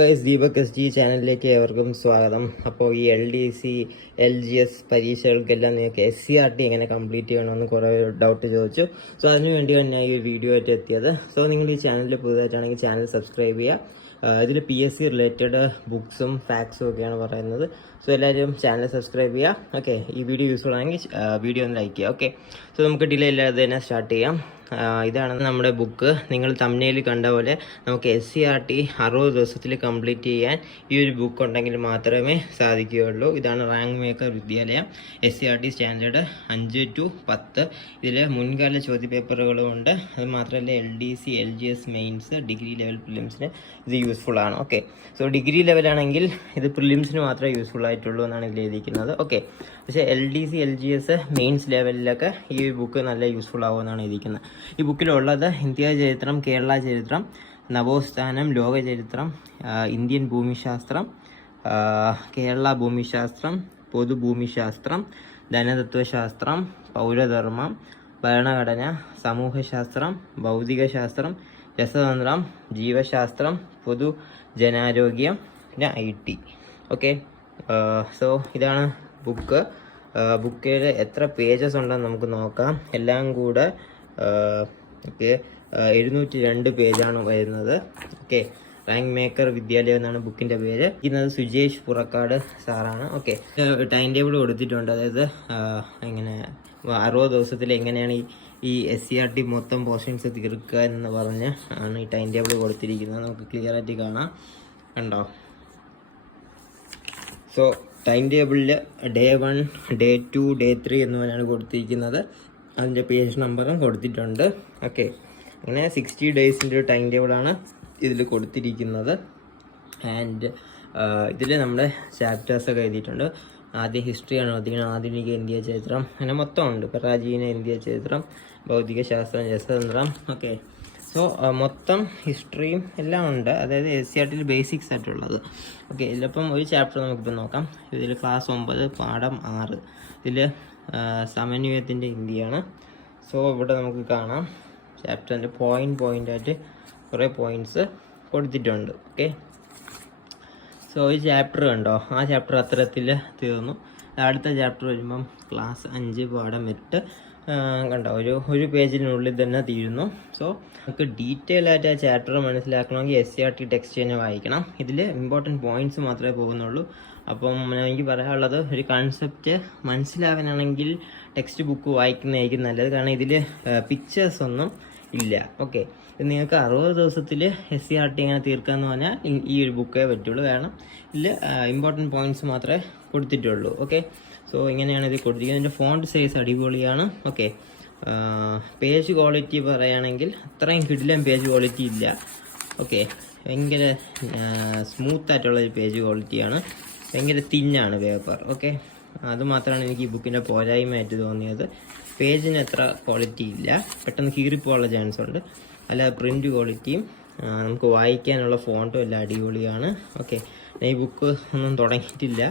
Deepak S G ചാനലിലേക്ക് ഏവർക്കും സ്വാഗതം. അപ്പോൾ ഈ LDC LGS പരീക്ഷകൾക്കെല്ലാം നിങ്ങൾക്ക് SCRT എങ്ങനെ കംപ്ലീറ്റ് ചെയ്യണമെന്ന് കുറേ ഡൗട്ട് ചോദിച്ചു. സോ അതിനു വേണ്ടിയാണ് ഞാൻ ഈ വീഡിയോ ആയിട്ട് എത്തിയത്. സോ നിങ്ങൾ ഈ ചാനലിൽ പുതുതായിട്ടാണെങ്കിൽ ചാനൽ സബ്സ്ക്രൈബ് ചെയ്യുക. ഇതിൽ PSC റിലേറ്റഡ് ബുക്സും ഫാക്ട്സും ഒക്കെയാണ് പറയുന്നത്. സോ എല്ലാവരും ചാനൽ സബ്സ്ക്രൈബ് ചെയ്യുക. ഓക്കെ, ഈ വീഡിയോ യൂസ്ഫുൾ ആണെങ്കിൽ വീഡിയോ ഒന്ന് ലൈക്ക് ചെയ്യുക. ഓക്കെ, സോ നമുക്ക് ഡിലേ ഇല്ലാതെ തന്നെ സ്റ്റാർട്ട് ചെയ്യാം. ഇതാണ് നമ്മുടെ ബുക്ക്. നിങ്ങൾ തംബ്നെയിൽ കണ്ട പോലെ നമുക്ക് SCRT 60 ദിവസത്തിൽ കംപ്ലീറ്റ് ചെയ്യാൻ ഈ ഒരു ബുക്ക് ഉണ്ടെങ്കിൽ മാത്രമേ സാധിക്കുകയുള്ളൂ. ഇതാണ് റാങ്ക് മേക്കർ വിദ്യാലയം SCRT സ്റ്റാൻഡേർഡ് 5 to 10. ഇതിൽ മുൻകാല ചോദ്യപേപ്പറുകളും ഉണ്ട്. അത് മാത്രമല്ല LDC LGS mains degree level പ്രിലിംസിന് ഇത് യൂസ്ഫുൾ ആണ്. ഓക്കെ, സോ ഡിഗ്രി ലെവലാണെങ്കിൽ ഇത് പ്രിലിംസിന് മാത്രമേ യൂസ്ഫുൾ ആയിട്ടുള്ളൂ എന്നാണ് ഇതിൽ എഴുതിയിരിക്കുന്നത്. ഓക്കെ, പക്ഷേ LDC LGS മെയിൻസ് ലെവലിലൊക്കെ ഈ ബുക്ക് നല്ല യൂസ്ഫുൾ ആവുമെന്നാണ് എഴുതിയിരിക്കുന്നത്. ഈ ബുക്കിലുള്ളത് ഇന്ത്യ ചരിത്രം, കേരള ചരിത്രം, നവോത്ഥാനം, ലോക ചരിത്രം, ഇന്ത്യൻ ഭൂമിശാസ്ത്രം, കേരള ഭൂമിശാസ്ത്രം, പൊതുഭൂമിശാസ്ത്രം, ധനതത്വശാസ്ത്രം, പൗരധർമ്മം, ഭരണഘടന, സമൂഹശാസ്ത്രം, ഭൗതികശാസ്ത്രം, രസതന്ത്രം, ജീവശാസ്ത്രം, പൊതുജനാരോഗ്യം, പിന്നെ IT. ഓക്കെ, സോ ഇതാണ് ബുക്ക്. ബുക്കിൽ എത്ര പേജസ് ഉണ്ടെന്ന് നമുക്ക് നോക്കാം. എല്ലാം കൂടെ 702 പേജാണ് വരുന്നത്. ഓക്കെ, റാങ്ക് മേക്കർ വിദ്യാലയം എന്നാണ് ബുക്കിൻ്റെ പേര്. ഇന്നത് സുജേഷ് പുറക്കാട് സാറാണ്. ഓക്കെ, ടൈം ടേബിൾ കൊടുത്തിട്ടുണ്ട്. അതായത് ഇങ്ങനെ 60 ദിവസത്തിൽ എങ്ങനെയാണ് ഈ SCRT മൊത്തം പോർഷൻസ് തീർക്കുക എന്ന് പറഞ്ഞ് ആണ് ഈ ടൈം ടേബിൾ കൊടുത്തിരിക്കുന്നത്. നമുക്ക് ക്ലിയർ ആയിട്ട് കാണാം. കണ്ടോ? സോ ടൈം ടേബിളിൽ Day 1, Day 2, Day 3 എന്നിവയാണ് കൊടുത്തിരിക്കുന്നത്. അതിൻ്റെ പേജ് നമ്പറും കൊടുത്തിട്ടുണ്ട്. ഓക്കെ, അങ്ങനെ 60 ഡേയ്സിൻ്റെ ഒരു ടൈം ടേബിളാണ് ഇതിൽ കൊടുത്തിരിക്കുന്നത്. ആൻഡ് ഇതിൽ നമ്മുടെ ചാപ്റ്റേഴ്സൊക്കെ എഴുതിയിട്ടുണ്ട്. ആദ്യം ഹിസ്റ്ററിയാണ് കൊടുത്തിരിക്കുന്നത്. ആധുനിക ഇന്ത്യ ചരിത്രം, അങ്ങനെ മൊത്തം ഉണ്ട്. പ്രാചീന ഇന്ത്യ ചരിത്രം, ഭൗതികശാസ്ത്രം, രസതന്ത്രം. ഓക്കെ, സോ മൊത്തം ഹിസ്റ്ററിയും എല്ലാം ഉണ്ട്. അതായത് SCRTയിൽ ബേസിക്സ് ആയിട്ടുള്ളത്. ഓക്കെ, ഇതിലിപ്പം ഒരു ചാപ്റ്റർ നമുക്കിപ്പോൾ നോക്കാം. ഇതിൽ ക്ലാസ് 9 പാഠം 6. ഇതിൽ സമന്വയത്തിൻ്റെ ഇന്ത്യയാണ്. സോ ഇവിടെ നമുക്ക് കാണാം ചാപ്റ്ററിൻ്റെ പോയിൻ്റായിട്ട് കുറേ പോയിൻറ്റ്സ് കൊടുത്തിട്ടുണ്ട്. ഓക്കെ, സോ ഈ ചാപ്റ്റർ കണ്ടോ, ആ ചാപ്റ്റർ അത്തരത്തിൽ തീർന്നു. അടുത്ത ചാപ്റ്റർ വരുമ്പം ക്ലാസ് 5 പാഠം 8 കണ്ടോ, ഒരു പേജിനുള്ളിൽ തന്നെ തീരുന്നു. സോ നമുക്ക് ഡീറ്റെയിൽ ആയിട്ട് ആ ചാപ്റ്റർ മനസ്സിലാക്കണമെങ്കിൽ SCRT ടെക്സ്റ്റ് തന്നെ വായിക്കണം. ഇതിൽ ഇമ്പോർട്ടൻറ്റ് പോയിൻറ്റ്സ് മാത്രമേ പോകുന്നുള്ളൂ. അപ്പം എനിക്ക് പറയാനുള്ളത്, ഒരു കൺസെപ്റ്റ് മനസ്സിലാകാനാണെങ്കിൽ ടെക്സ്റ്റ് ബുക്ക് വായിക്കുന്നതായിരിക്കും നല്ലത്. കാരണം ഇതിൽ പിക്ചേഴ്സ് ഒന്നും ഇല്ല. ഓക്കെ, നിങ്ങൾക്ക് 60 ദിവസത്തിൽ SCRT എങ്ങനെ തീർക്കാമെന്ന് പറഞ്ഞാൽ ഈ ഒരു ബുക്കേ പറ്റുള്ളൂ. കാരണം ഇതിൽ ഇമ്പോർട്ടൻറ്റ് പോയിൻറ്റ്സ് മാത്രമേ കൊടുത്തിട്ടുള്ളൂ. ഓക്കെ, സോ ഇങ്ങനെയാണ് ഇത് കൊടുത്തിരിക്കുന്നത്. ഇതിൻ്റെ ഫോണ്ട് സൈസ് അടിപൊളിയാണ്. ഓക്കെ, പേജ് ക്വാളിറ്റി പറയുകയാണെങ്കിൽ അത്രയും കിടിലൻ പേജ് ക്വാളിറ്റി ഇല്ല. ഓക്കെ, ഭയങ്കര സ്മൂത്തായിട്ടുള്ള ഒരു പേജ് ക്വാളിറ്റിയാണ്. ഭയങ്കര തിന്നാണ് പേപ്പർ. ഓക്കെ, അതുമാത്രമാണ് എനിക്ക് ഈ ബുക്കിൻ്റെ പോരായ്മയായിട്ട് തോന്നിയത്. പേജിന് അത്ര ക്വാളിറ്റി ഇല്ല, പെട്ടെന്ന് കീറിപ്പോകാനുള്ള ചാൻസ് ഉണ്ട്. അല്ല, പ്രിൻ്റ് ക്വാളിറ്റിയും നമുക്ക് വായിക്കാനുള്ള ഫോണ്ടും എല്ലാം അടിപൊളിയാണ്. ഓക്കെ, ഞാൻ ഈ ബുക്ക് ഒന്നും തുടങ്ങിയിട്ടില്ല,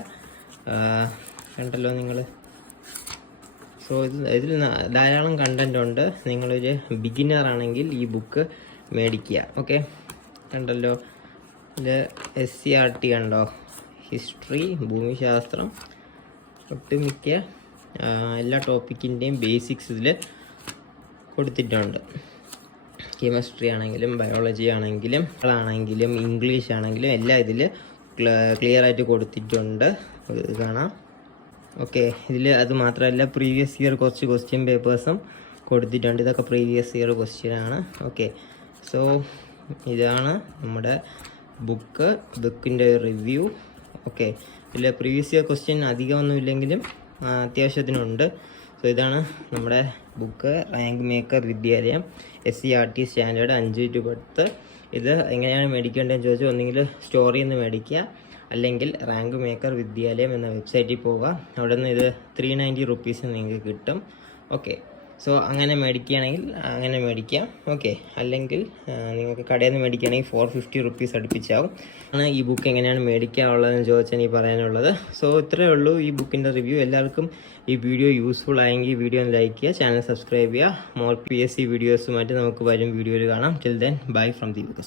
കണ്ടല്ലോ നിങ്ങൾ. സോ ഇതിൽ ധാരാളം കണ്ടൻ്റ് ഉണ്ട്. നിങ്ങളൊരു ബിഗിനർ ആണെങ്കിൽ ഈ ബുക്ക് മേടിക്കുക. ഓക്കെ, കണ്ടല്ലോ, ഇത് SCRT കണ്ടോ, ഹിസ്റ്ററി, ഭൂമിശാസ്ത്രം, ഒട്ടുമിക്ക എല്ലാ ടോപ്പിക്കിൻ്റെയും ബേസിക്സ് ഇതിൽ കൊടുത്തിട്ടുണ്ട്. കെമിസ്ട്രി ആണെങ്കിലും ബയോളജി ആണെങ്കിലും ഇംഗ്ലീഷ് ആണെങ്കിലും എല്ലാം ഇതിൽ ക്ലിയർ ആയിട്ട് കൊടുത്തിട്ടുണ്ട്. ഇത് കാണാം. ഓക്കെ, ഇതിൽ അത് മാത്രമല്ല പ്രീവിയസ് ഇയർ കുറച്ച് ക്വസ്റ്റ്യൻ പേപ്പേഴ്സും കൊടുത്തിട്ടുണ്ട്. ഇതൊക്കെ പ്രീവിയസ് ഇയർ ക്വസ്റ്റ്യൻ ആണ്. ഓക്കെ, സോ ഇതാണ് നമ്മുടെ ബുക്കിൻ്റെ റിവ്യൂ. ഓക്കെ, ഇതിൽ പ്രീവിയസ് ഇയർ ക്വസ്റ്റ്യൻ അധികമൊന്നും ഇല്ലെങ്കിലും അത്യാവശ്യത്തിനുണ്ട്. സോ ഇതാണ് നമ്മുടെ ബുക്ക്, റാങ്ക് മേക്കർ വിദ്യാലയം SCRT സ്റ്റാൻഡേർഡ് 5 to 10. ഇത് എങ്ങനെയാണ് മേടിക്കേണ്ടതെന്ന് ചോദിച്ചാൽ ഒന്നെങ്കിൽ സ്റ്റോറിൽ നിന്ന് മേടിക്കുക, അല്ലെങ്കിൽ റാങ്ക് മേക്കർ വിദ്യാലയം എന്ന വെബ്സൈറ്റിൽ പോവുക. അവിടെ നിന്ന് ഇത് 390 റുപ്പീസ് നിങ്ങൾക്ക് കിട്ടും. ഓക്കെ, സോ അങ്ങനെ മേടിക്കുകയാണെങ്കിൽ അങ്ങനെ മേടിക്കാം. ഓക്കെ, അല്ലെങ്കിൽ നിങ്ങൾക്ക് കടയിൽ നിന്ന് മേടിക്കുകയാണെങ്കിൽ 450 റുപ്പീസ് അടുപ്പിച്ചാവും. ആണ് ഈ ബുക്ക് എങ്ങനെയാണ് മേടിക്കാനുള്ളതെന്ന് ചോദിച്ചാൽ ഈ പറയാനുള്ളത്. സോ ഇത്രയേ ഉള്ളൂ ഈ ബുക്കിൻ്റെ റിവ്യൂ. എല്ലാവർക്കും ഈ വീഡിയോ യൂസ്ഫുൾ ആയെങ്കിൽ വീഡിയോ ലൈക്ക് ചെയ്യുക, ചാനൽ സബ്സ്ക്രൈബ് ചെയ്യുക. മോർ PSC വീഡിയോസുമായിട്ട് നമുക്ക് വരും വീഡിയോയിൽ കാണാം. Till then, bye from Deepak.